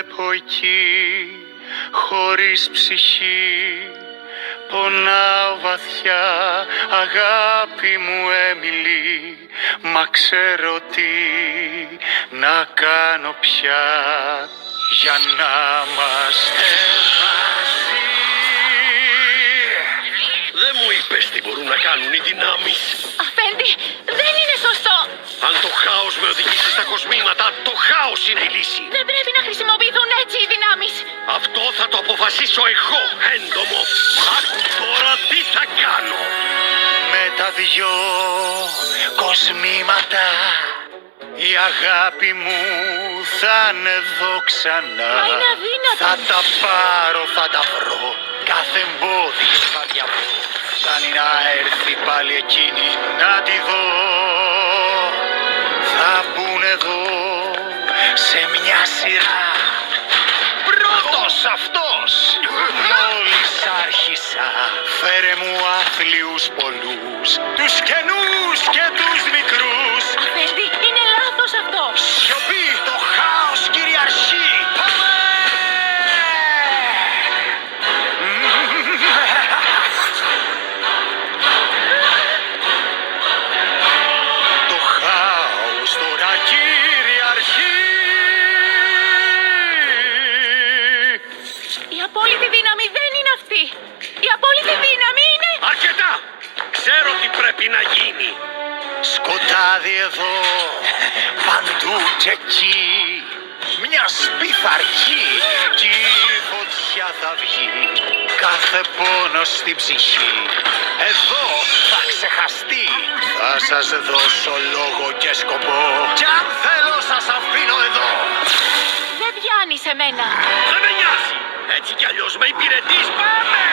βλέπω εκεί, χωρίς ψυχή, πονάω βαθιά, αγάπη μου Έμιλι, μα ξέρω τι να κάνω πια για να είμαστε μαζί. Δεν μου είπες τι μπορούν να κάνουν οι δυνάμεις. Αφέντη, δεν είναι σωστό. Αν το χάος με οδηγήσει στα κοσμήματα, το χάος είναι η λύση. Δεν πρέπει να χρησιμοποιηθούν έτσι οι δυνάμεις. Αυτό θα το αποφασίσω εγώ, έντομο. Άκου τώρα τι θα κάνω. Με τα δυο κοσμήματα η αγάπη μου θα είναι εδώ ξανά. Μα είναι αδύνατο. Θα τα πάρω, θα τα βρω, κάθε εμπόδιο θα διαβρω. Φτάνει να έρθει πάλι εκείνη να τη δω. Θα μπουν εδώ σε μια σειρά. Πρώτος αυτός! Μόλις άρχισα, φέρε μου άθλιους πολλούς, τους καινούς και τους μικρούς. Αφέντη, είναι λάθος αυτό. Σιωπή, το χάος κυριαρχεί. Πάμε! Το χάος τώρα κυριαρχεί. Η απόλυτη δύναμη δεν είναι αυτή. Η απόλυτη δύναμη είναι... Αρκετά! Ξέρω τι πρέπει να γίνει. Σκοτάδι εδώ, παντού και εκεί, μια σπιθαργή κι η φωτιά θα βγει, κάθε πόνο στην ψυχή, εδώ θα ξεχαστεί. Θα σας δώσω λόγο και σκοπό, κι αν θέλω σας αφήνω εδώ. Δεν πιάνει σε μένα. Δεν με νοιάζει. Έτσι κι αλλιώς με υπηρετείς. Πάμε!